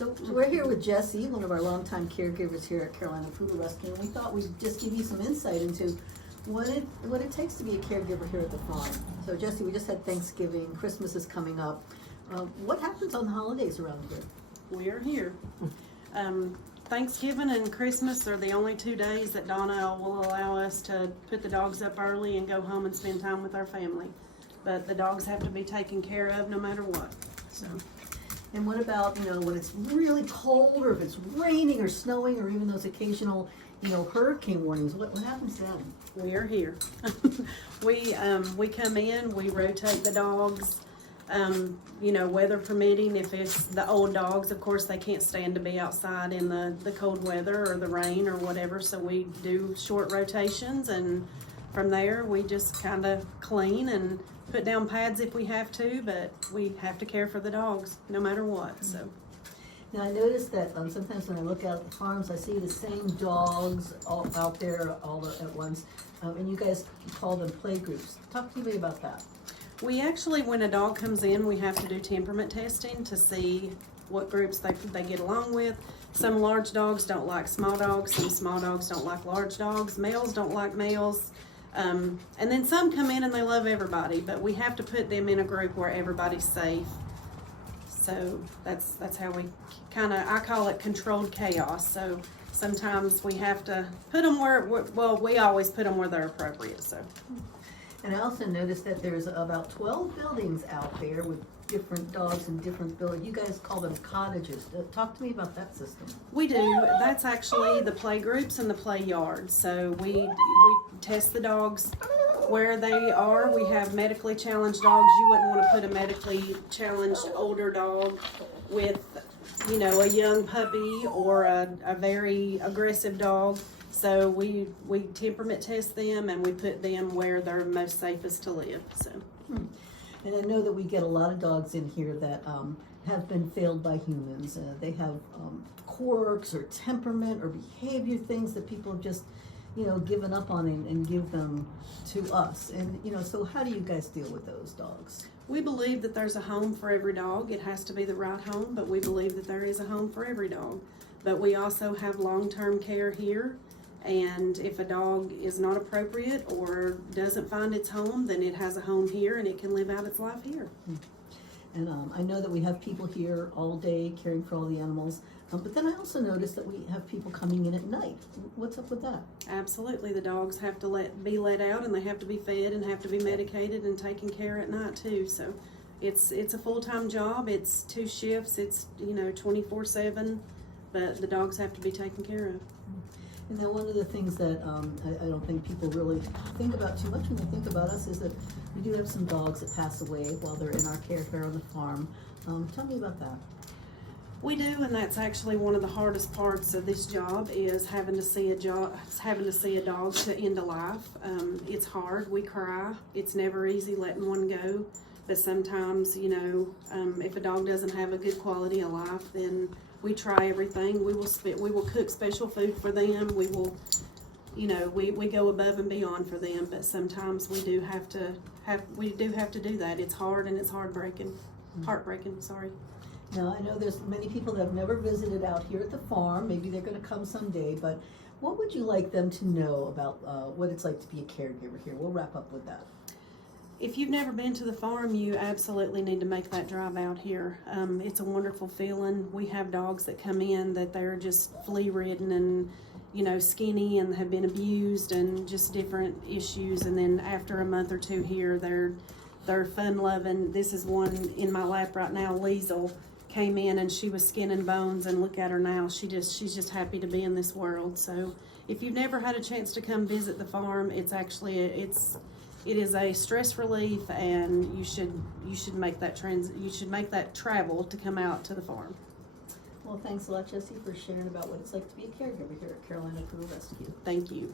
So we're here with Jessie, one of our longtime caregivers here at Carolina Poodle Rescue, and we thought we'd just give you some insight into what it takes to be a caregiver here at the farm. So Jessie, we just had Thanksgiving, Christmas is coming up. What happens on the holidays around here? We are here. Thanksgiving and Christmas are the only 2 days that Donna will allow us to put the dogs up early and go home and spend time with our family. But the dogs have to be taken care of no matter what. So. And what about, when it's really cold, or if it's raining or snowing, or even those occasional, hurricane warnings? What happens then? We are here. We come in, we rotate the dogs, weather permitting. If it's the old dogs, of course, they can't stand to be outside in the cold weather or the rain or whatever, so we do short rotations, and from there we just kind of clean and put down pads if we have to, but we have to care for the dogs no matter what. So. Now I noticed that sometimes when I look out at the farms, I see the same dogs all out there all at once, and you guys call them play groups. Talk to me about that. We actually, when a dog comes in, we have to do temperament testing to see what groups they get along with. Some large dogs don't like small dogs, some small dogs don't like large dogs, males don't like males. And then some come in and they love everybody, but we have to put them in a group where everybody's safe. So that's how we I call it controlled chaos. So sometimes we have to put them we always put them where they're appropriate. So. And I also noticed that there's about 12 buildings out there with different dogs in different buildings. You guys call them cottages. Talk to me about that system. We do. That's actually the play groups and the play yards. So we test the dogs where they are. We have medically challenged dogs. You wouldn't want to put a medically challenged older dog with, a young puppy or a very aggressive dog. So we temperament test them and we put them where they're most safest to live. So. And I know that we get a lot of dogs in here that have been failed by humans. They have quirks or temperament or behavior things that people have just, given up on and give them to us. And, so how do you guys deal with those dogs? We believe that there's a home for every dog. It has to be the right home, but we believe that there is a home for every dog. But we also have long-term care here. And if a dog is not appropriate or doesn't find its home, then it has a home here and it can live out its life here. And I know that we have people here all day caring for all the animals, but then I also noticed that we have people coming in at night. What's up with that? Absolutely. The dogs have to be let out, and they have to be fed and have to be medicated and taken care at night too. So it's a full-time job. It's 2 shifts. It's 24/7, but the dogs have to be taken care of. And now one of the things that I don't think people really think about too much when they think about us is that we do have some dogs that pass away while they're in our care here on the farm. Tell me about that. We do, and that's actually one of the hardest parts of this job is having to see a dog to end a life. It's hard. We cry. It's never easy letting one go, but sometimes if a dog doesn't have a good quality of life, then we try everything. We will cook special food for them. We will, we go above and beyond for them. But sometimes we do have to do that. It's hard and it's heartbreaking. Sorry. Now I know there's many people that have never visited out here at the farm. Maybe they're going to come someday. But what would you like them to know about what it's like to be a caregiver here? We'll wrap up with that. If you've never been to the farm, you absolutely need to make that drive out here. It's a wonderful feeling. We have dogs that come in that they're just flea-ridden and, skinny and have been abused and just different issues. And then after a month or 2 here, they're fun-loving. This is one in my lap right now. Liesel came in and she was skin and bones, and look at her now. She's just happy to be in this world. So if you've never had a chance to come visit the farm, it is a stress relief, and you should make that travel to come out to the farm. Well, thanks a lot, Jessie, for sharing about what it's like to be a caregiver here at Carolina Poodle Rescue. Thank you.